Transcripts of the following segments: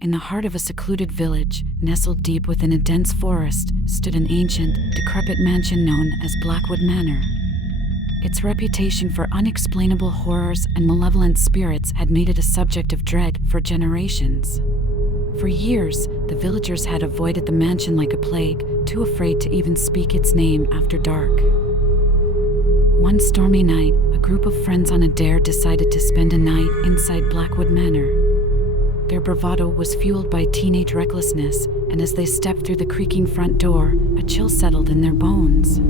In the heart of a secluded village, nestled deep within a dense forest, stood an ancient, decrepit mansion known as Blackwood Manor. Its reputation for unexplainable horrors and malevolent spirits had made it a subject of dread for generations. For years, the villagers had avoided the mansion like a plague, too afraid to even speak its name after dark. One stormy night, a group of friends on a dare decided to spend a night inside Blackwood Manor. Their bravado was fueled by teenage recklessness, and as they stepped through the creaking front door, a chill settled in their bones.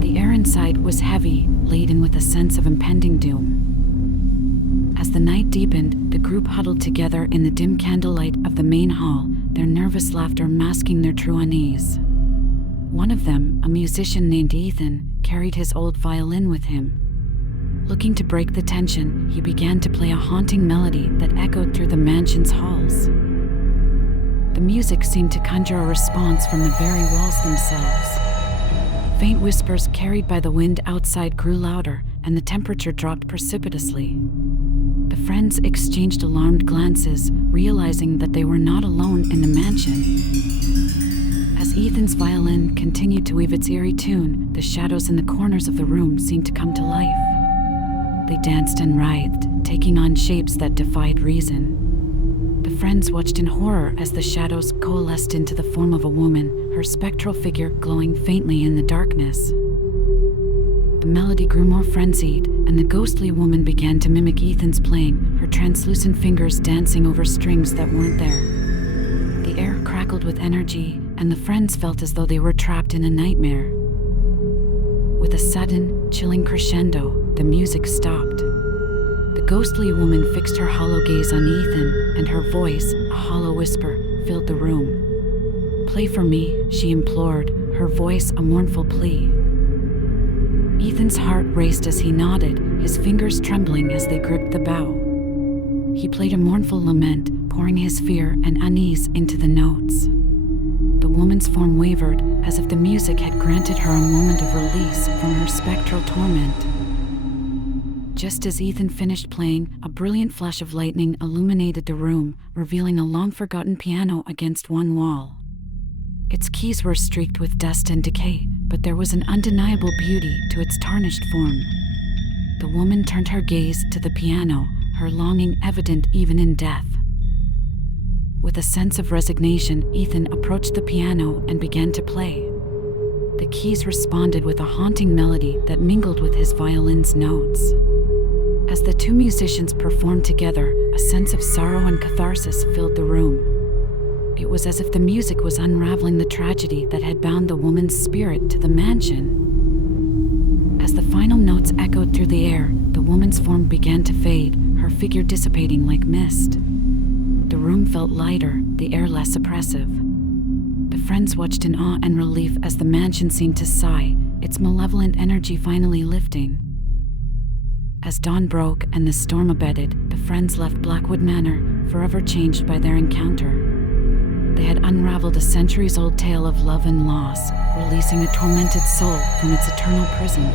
The air inside was heavy, laden with a sense of impending doom. As the night deepened, the group huddled together in the dim candlelight of the main hall, their nervous laughter masking their true unease. One of them, a musician named Ethan, carried his old violin with him. Looking to break the tension, he began to play a haunting melody that echoed through the mansion's halls. The music seemed to conjure a response from the very walls themselves. Faint whispers carried by the wind outside grew louder, and the temperature dropped precipitously. The friends exchanged alarmed glances, realizing that they were not alone in the mansion. As Ethan's violin continued to weave its eerie tune, the shadows in the corners of the room seemed to come to life. They danced and writhed, taking on shapes that defied reason. The friends watched in horror as the shadows coalesced into the form of a woman, her spectral figure glowing faintly in the darkness. The melody grew more frenzied, and the ghostly woman began to mimic Ethan's playing, her translucent fingers dancing over strings that weren't there. The air crackled with energy, and the friends felt as though they were trapped in a nightmare. With a sudden, chilling crescendo, the music stopped. The ghostly woman fixed her hollow gaze on Ethan, and her voice, a hollow whisper, filled the room. "Play for me," she implored, her voice a mournful plea. Ethan's heart raced as he nodded, his fingers trembling as they gripped the bow. He played a mournful lament, pouring his fear and unease into the notes. The woman's form wavered, as if the music had granted her a moment of release from her spectral torment. Just as Ethan finished playing, a brilliant flash of lightning illuminated the room, revealing a long-forgotten piano against one wall. Its keys were streaked with dust and decay, but there was an undeniable beauty to its tarnished form. The woman turned her gaze to the piano, her longing evident even in death. With a sense of resignation, Ethan approached the piano and began to play. The keys responded with a haunting melody that mingled with his violin's notes. As the two musicians performed together, a sense of sorrow and catharsis filled the room. It was as if the music was unraveling the tragedy that had bound the woman's spirit to the mansion. As the final notes echoed through the air, the woman's form began to fade, her figure dissipating like mist. The room felt lighter, the air less oppressive. The friends watched in awe and relief as the mansion seemed to sigh, its malevolent energy finally lifting. As dawn broke and the storm abated, the friends left Blackwood Manor, forever changed by their encounter. They had unraveled a centuries-old tale of love and loss, releasing a tormented soul from its eternal prison.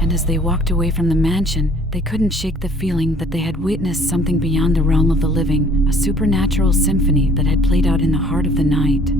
And as they walked away from the mansion, they couldn't shake the feeling that they had witnessed something beyond the realm of the living, a supernatural symphony that had played out in the heart of the night.